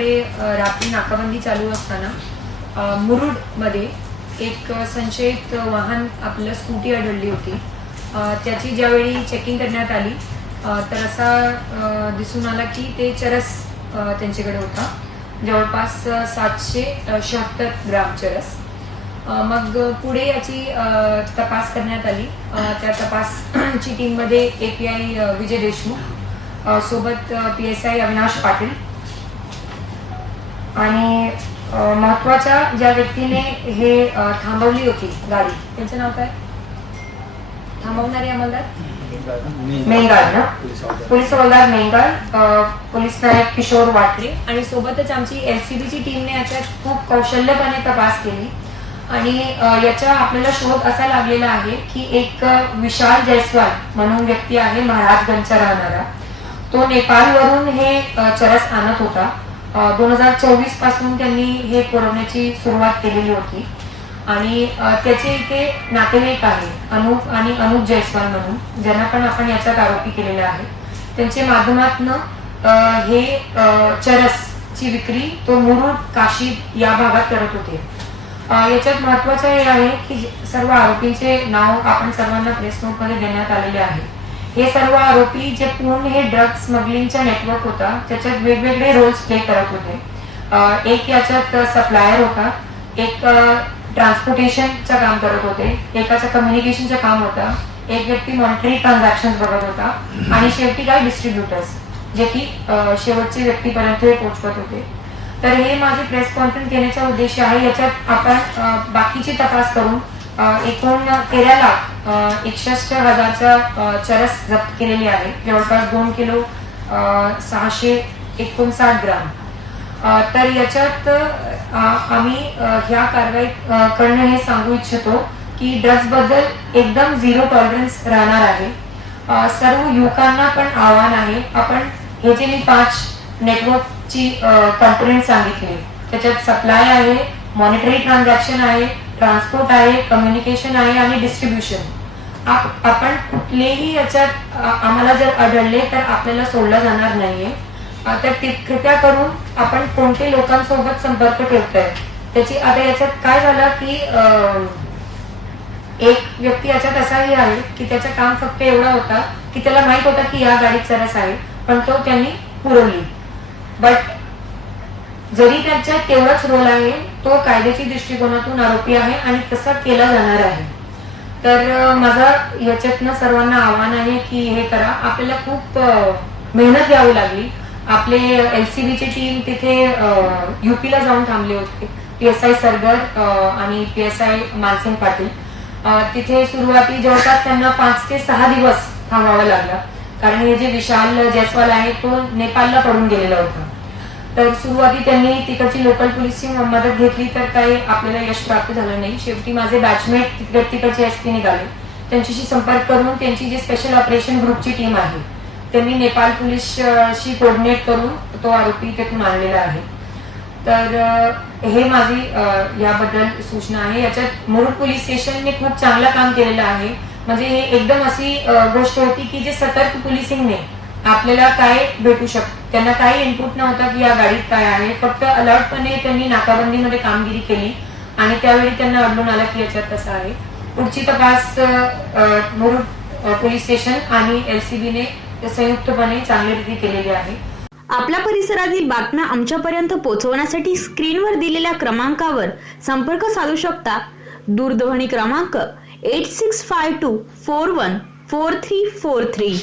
रात्री नाकाबंदी चालू असताना मध्ये एक संशयित वाहन आपलं स्कूटी आढळली होती त्याची ज्यावेळी चेकिंग करण्यात आली तर असा दिसून आला की ते चरस त्यांच्याकडे होता जवळपास सातशे शहात्तर ग्राम चरस मग पुढे याची तपास करण्यात आली त्या तपासची टीममध्ये A P I Vijay Deshmukh सोबत P S I Avinash Patil आणि महत्वाच्या ज्या व्यक्तीने हे थांबवली होती गाडी त्यांचं नाव काय थांबवणारे अंमलदार मेंगाळ ना पोलीस हवालदार मेंगाळ पोलीस नायक किशोर वाटले आणि सोबतच आमची एलसीबीची टीमने याच्यात खूप कौशल्यपणे तपास केली आणि याचा आपल्याला शोध असा लागलेला आहे की एक विशाल जयस्वाल म्हणून व्यक्ती आहे महाराजगंजचा राहणारा तो नेपाळवरून हे चरस आणत होता दोन हजार चोवीस पासून त्यांनी हे पुरवण्याची सुरुवात केलेली होती आणि त्याचे इथे नातेवाईक आहे अनुप आणि अनुप जयस्वाल म्हणून ज्यांना पण आपण याच्यात आरोपी केलेले आहे त्यांचे माध्यमातनं हे चरस ची विक्री तो मुरुड काशी या भागात करत होते याच्यात महत्वाचं हे आहे की सर्व आरोपींचे नाव आपण सर्वांना प्रेस नोटमध्ये देण्यात आलेले आहे हे सर्व आरोपी जे पूर्ण हे ड्रग स्मगलिंगचं नेटवर्क होता त्याच्यात वेगवेगळे रोल्स प्ले करत होते एक याच्यात सप्लायर होता एक ट्रान्सपोर्टेशनचं काम करत होते एकाचं कम्युनिकेशनचं काम होतं एक व्यक्ती मॉनिटरी ट्रान्झॅक्शन बघत होता आणि शेवटी काही डिस्ट्रीब्युटर्स जे की शेवटचे व्यक्तीपर्यंत हे पोहोचवत होते तर हे माझे प्रेस कॉन्फरन्स घेण्याचा उद्देश आहे याच्यात आपण बाकीची तपास करून एकूण तेरा लाख एकसष्ट हजारचा चरस जप्त केलेली आहे जवळपास दोन किलो सहाशे एकोणसाठ ग्राम तर याच्यात आम्ही ह्या कारवाई करणं हे सांगू इच्छितो की ड्रग्ज बद्दल एकदम झिरो टॉलरन्स राहणार आहे सर्व युवकांना पण आव्हान आहे आपण हे जे मी पाच नेटवर्कची कंप्लेंट सांगितली त्याच्यात सप्लाय आहे मॉनिटरी ट्रान्झॅक्शन आहे ट्रान्सपोर्ट आहे कम्युनिकेशन आहे आणि डिस्ट्रीब्युशन आपण कुठलेही याच्यात आम्हाला जर आढळले तर आपल्याला सोडलं जाणार नाहीये तर कृपया करून आपण कोणते लोकांसोबत संपर्क ठेवतोय त्याची आता याच्यात काय झालं की एक व्यक्ती याच्यात असाही आहे की त्याचं काम फक्त एवढा होता की त्याला माहित होता की या गाडीत सरस आहे पण तो त्यांनी पुरवली बट जरी त्याच्यात तेवढाच रोल आहे तो कायद्याच्या दृष्टिकोनातून आरोपी आहे आणि तसा केला जाणार आहे तर माझा याच्यातनं सर्वांना आव्हान आहे की हे करा आपल्याला खूप मेहनत घ्यावी लागली आपले एलसीबीची टीम तिथे युपीला जाऊन थांबले होते पी एस आय सरगर आणि पीएसआय मानसिंग पाटील तिथे सुरुवाती जवळपास त्यांना पाच ते सहा दिवस थांबावं लागला कारण हे जे विशाल जयस्वाल आहे तो नेपाळला पडून गेलेला होता तर सुरुवाती त्यांनी तिकडची लोकल पोलीसची मदत घेतली तर काही आपल्याला यश प्राप्त झालं नाही शेवटी माझे बॅचमेट तिकड तिकडचे एस पी निघाले त्यांच्याशी संपर्क करून त्यांची जी स्पेशल ऑपरेशन ग्रुपची टीम आहे त्यांनी नेपाळ पोलीसशी कोऑर्डिनेट करून तो आरोपी त्यातून आणलेला आहे तर हे माझी याबद्दल सूचना आहे याच्यात मुरुड पोलीस स्टेशनने खूप चांगलं काम केलेलं आहे म्हणजे हे एकदम अशी गोष्ट होती की जे सतर्क पोलिसिंगने आपल्याला काय भेटू शकत त्यांना काही इनपुट नव्हता की या गाडीत काय आहे फक्त अलर्टपणे त्यांनी नाकाबंदीमध्ये कामगिरी केली आणि त्यावेळी त्यांना आढळून आला की याच्यात तसा आहे पुढची तपास मुरुड पोलीस स्टेशन आणि एलसीबीने संयुक्तपणे चांगली रीती केलेली आहे आपल्या परिसरातील बातम्या आमच्यापर्यंत पोहोचवण्यासाठी स्क्रीनवर दिलेल्या क्रमांकावर संपर्क साधू शकता दूरध्वनी क्रमांक eight six five two four one four three four three